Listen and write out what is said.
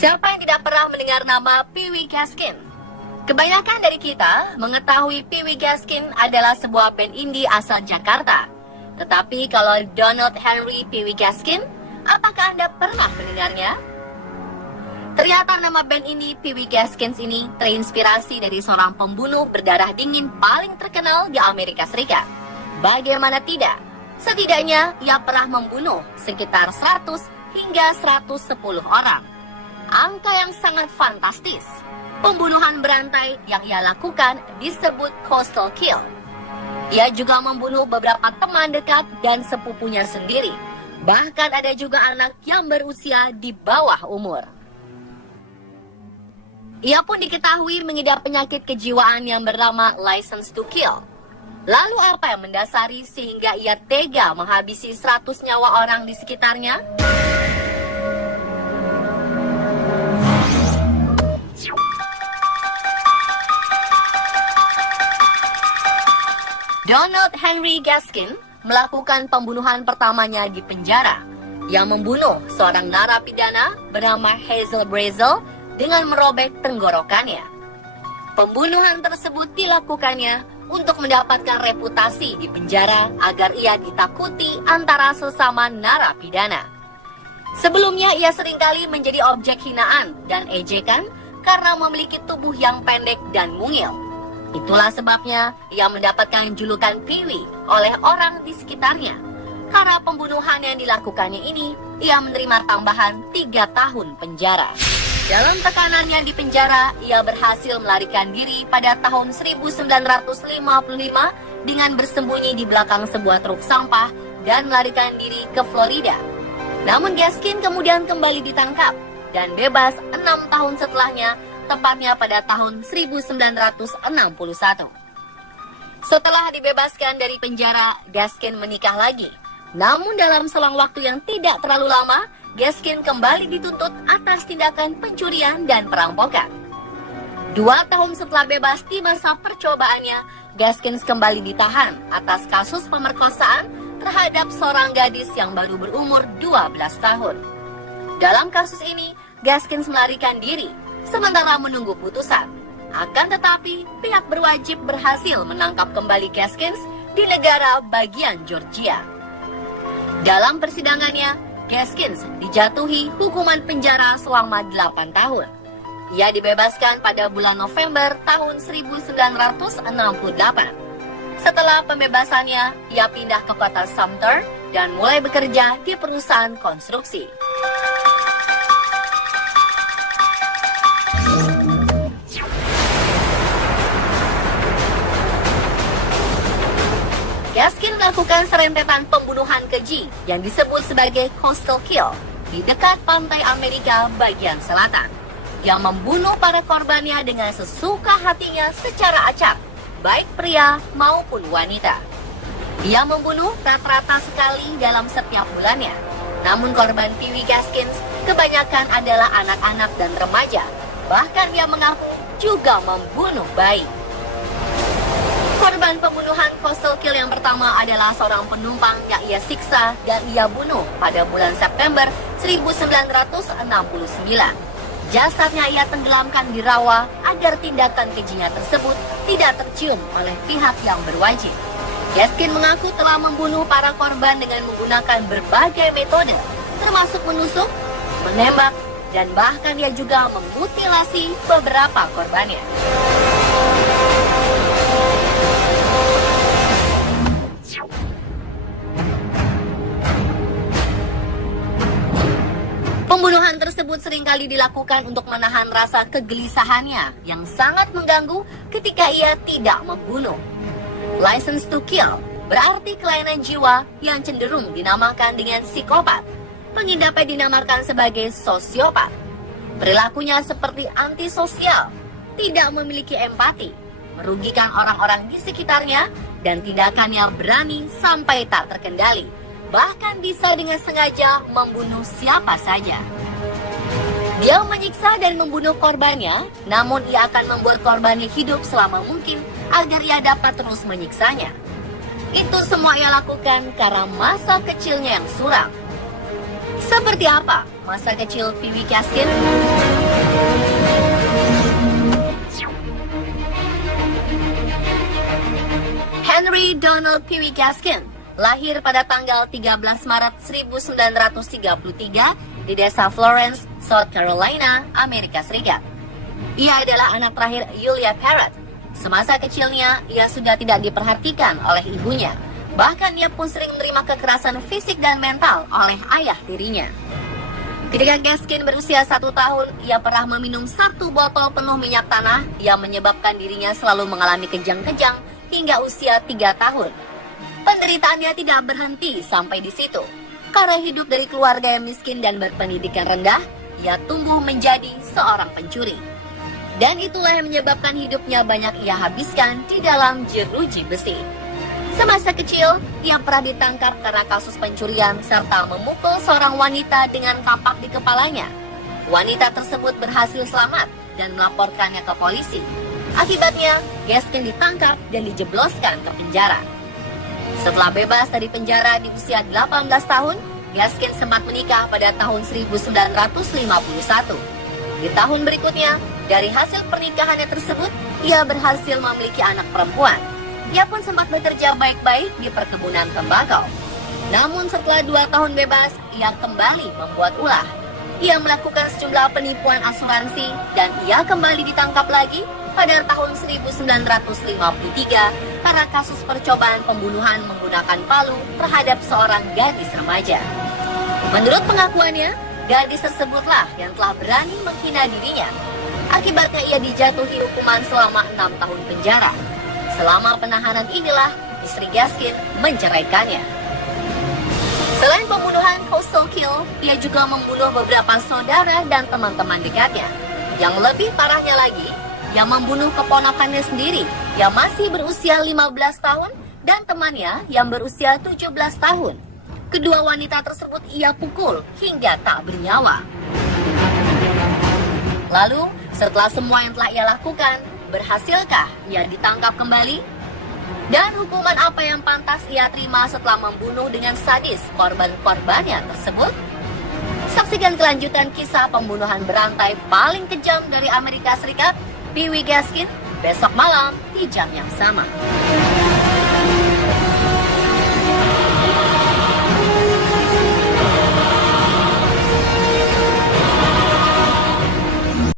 Siapa yang tidak pernah mendengar nama Pee Wee Gaskin? Kebanyakan dari kita mengetahui Pee Wee Gaskin adalah sebuah band indie asal Jakarta. Tetapi kalau Donald Henry Pee Wee Gaskin, apakah Anda pernah mendengarnya? Ternyata nama band ini, Pee Wee Gaskins ini, terinspirasi dari seorang pembunuh berdarah dingin paling terkenal di Amerika Serikat. Bagaimana tidak? Setidaknya ia pernah membunuh sekitar 100 hingga 110 orang. Angka yang sangat fantastis. Pembunuhan berantai yang ia lakukan disebut coastal kill. Ia juga membunuh beberapa teman dekat dan sepupunya sendiri. Bahkan ada juga anak yang berusia di bawah umur. Ia pun diketahui mengidap penyakit kejiwaan yang bernama License to Kill. Lalu apa yang mendasari sehingga ia tega menghabisi 100 nyawa orang di sekitarnya? Donald Henry Gaskin melakukan pembunuhan pertamanya di penjara. Ia membunuh seorang narapidana bernama Hazel Brazel dengan merobek tenggorokannya. Pembunuhan tersebut dilakukannya untuk mendapatkan reputasi di penjara agar ia ditakuti antara sesama narapidana. Sebelumnya ia seringkali menjadi objek hinaan dan ejekan karena memiliki tubuh yang pendek dan mungil. Itulah sebabnya ia mendapatkan julukan Pee Wee oleh orang di sekitarnya. Karena pembunuhan yang dilakukannya ini, ia menerima tambahan 3 tahun penjara. Dalam tekanannya di penjara, ia berhasil melarikan diri pada tahun 1955 dengan bersembunyi di belakang sebuah truk sampah dan melarikan diri ke Florida. Namun Gaskin kemudian kembali ditangkap dan bebas 6 tahun setelahnya, tepatnya pada tahun 1961. Setelah dibebaskan dari penjara, Gaskin menikah lagi. Namun dalam selang waktu yang tidak terlalu lama, Gaskin kembali dituntut atas tindakan pencurian dan perampokan. 2 tahun setelah bebas di masa percobaannya, Gaskin kembali ditahan atas kasus pemerkosaan terhadap seorang gadis yang baru berumur 12 tahun. Dalam kasus ini, Gaskin melarikan diri sementara menunggu putusan. Akan tetapi, pihak berwajib berhasil menangkap kembali Gaskin di negara bagian Georgia. Dalam persidangannya, Gaskin dijatuhi hukuman penjara selama 8 tahun. Ia dibebaskan pada bulan November tahun 1968. Setelah pembebasannya, ia pindah ke kota Sumter dan mulai bekerja di perusahaan konstruksi. Gaskin melakukan serentetan pembunuhan keji yang disebut sebagai coastal kill di dekat pantai Amerika bagian selatan. Ia membunuh para korbannya dengan sesuka hatinya secara acak, baik pria maupun wanita. Ia membunuh rata-rata sekali dalam setiap bulannya. Namun korban Pee Wee Gaskin kebanyakan adalah anak-anak dan remaja. Bahkan ia mengaku juga membunuh bayi. Korban pembunuhan coastal kill yang pertama adalah seorang penumpang yang ia siksa dan ia bunuh pada bulan September 1969. Jasadnya ia tenggelamkan di rawa agar tindakan kejinya tersebut tidak tercium oleh pihak yang berwajib. Gaskin mengaku telah membunuh para korban dengan menggunakan berbagai metode, termasuk menusuk, menembak, dan bahkan ia juga memutilasi beberapa korbannya. Pembunuhan tersebut seringkali dilakukan untuk menahan rasa kegelisahannya yang sangat mengganggu ketika ia tidak membunuh. License to Kill berarti kelainan jiwa yang cenderung dinamakan dengan psikopat. Pengidapnya dinamakan sebagai sosiopat. Perilakunya seperti antisosial, tidak memiliki empati, merugikan orang-orang di sekitarnya, dan tindakannya berani sampai tak terkendali. Bahkan bisa dengan sengaja membunuh siapa saja. Dia menyiksa dan membunuh korbannya, namun ia akan membuat korbannya hidup selama mungkin agar ia dapat terus menyiksanya. Itu semua ia lakukan karena masa kecilnya yang suram. Seperti apa masa kecil Pee Wee Gaskin? Henry Donald Pee Wee Gaskin lahir pada tanggal 13 Maret 1933 di desa Florence, South Carolina, Amerika Serikat. Ia adalah anak terakhir Julia Parrott. Semasa kecilnya, ia sudah tidak diperhatikan oleh ibunya. Bahkan ia pun sering menerima kekerasan fisik dan mental oleh ayah tirinya. Ketika Gaskin berusia 1 tahun, ia pernah meminum 1 botol penuh minyak tanah yang menyebabkan dirinya selalu mengalami kejang-kejang hingga usia 3 tahun. Penderitaannya tidak berhenti sampai di situ. Karena hidup dari keluarga yang miskin dan berpendidikan rendah, ia tumbuh menjadi seorang pencuri. Dan itulah yang menyebabkan hidupnya banyak ia habiskan di dalam jeruji besi. Semasa kecil, ia pernah ditangkap karena kasus pencurian serta memukul seorang wanita dengan kampak di kepalanya. Wanita tersebut berhasil selamat dan melaporkannya ke polisi. Akibatnya, Gaskin ditangkap dan dijebloskan ke penjara. Setelah bebas dari penjara di usia 18 tahun, Gaskin sempat menikah pada tahun 1951. Di tahun berikutnya, dari hasil pernikahannya tersebut, ia berhasil memiliki anak perempuan. Ia pun sempat bekerja baik-baik di perkebunan tembakau. Namun setelah 2 tahun bebas, ia kembali membuat ulah. Ia melakukan sejumlah penipuan asuransi dan ia kembali ditangkap lagi pada tahun 1953 karena kasus percobaan pembunuhan menggunakan palu terhadap seorang gadis remaja. Menurut pengakuannya, gadis tersebutlah yang telah berani menghina dirinya. Akibatnya ia dijatuhi hukuman selama 6 tahun penjara. Selama penahanan inilah istri Gaskin menceraikannya. Selain pembunuhan hostile kill, ia juga membunuh beberapa saudara dan teman-teman dekatnya. Yang lebih parahnya lagi, ia membunuh keponakannya sendiri yang masih berusia 15 tahun dan temannya yang berusia 17 tahun. Kedua wanita tersebut ia pukul hingga tak bernyawa. Lalu, setelah semua yang telah ia lakukan, berhasilkah ia ditangkap kembali? Dan hukuman apa yang pantas ia terima setelah membunuh dengan sadis korban-korbannya tersebut? Saksikan kelanjutan kisah pembunuhan berantai paling kejam dari Amerika Serikat, Pee Wee Gaskin, besok malam di jam yang sama.